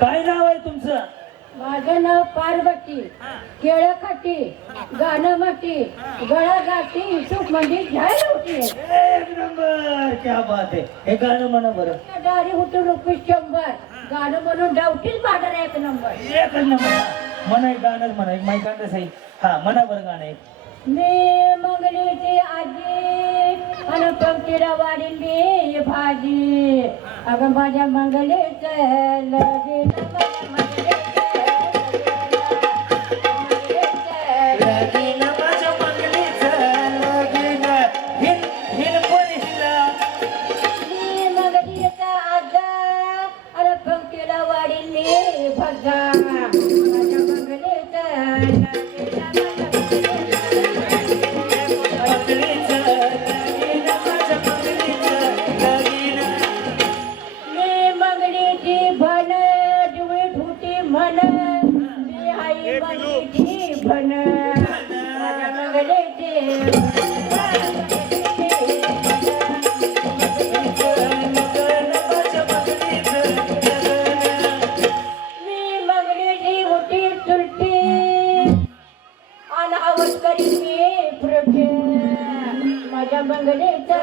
काय नाव आहे तुमचं? माझं नाव पार्वती, केळखाटी, गाणमाटी, गळागाठी, सुख म्हणजे घ्यायला होती. एक नंबर, क्या बात आहे. हे गाणं म्हणा बरं. दारी होतो रुपीस 100, गाणं म्हणून डावतील पाडर 1 नंबर. एक नंबर म्हणा, एक गाणंच म्हणा, एक माईकांत साई. हा म्हणा बरं गाणं एक. मी मंगलीची आजी आणि पंक्तीला वाढीली भाजी. अगं माझ्या मंगलीचं लगीन, माझ्या मंगलीचं लगीन, माझ्या मंगलीचं लगीन. हिन हिन पोरीला. मी मंगलीचा आजा आणि पंक्तीला वाढीली भजा. माझ्या मंगलीचं लगीन, भन माझ्या मंगलीची मी मंगलीची उठी चुलटी आणि आवाज करी मी फुरटे. माझ्या मंगलीचं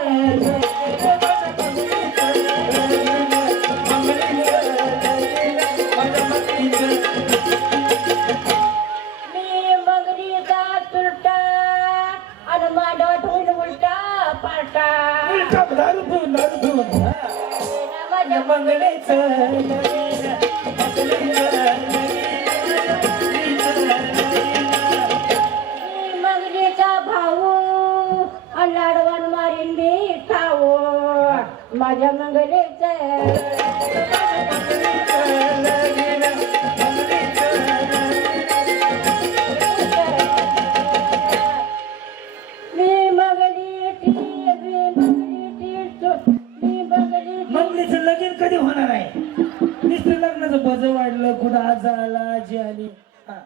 मंगलीचा भाऊ लाडवान मारीन मी खाऊ. माझ्या मंगलीचं मंगलीचं लगीन कधी होणार आहे? नुसतं लग्नाचं बज वाढलं, कुठं आज आला, आजी आली. हा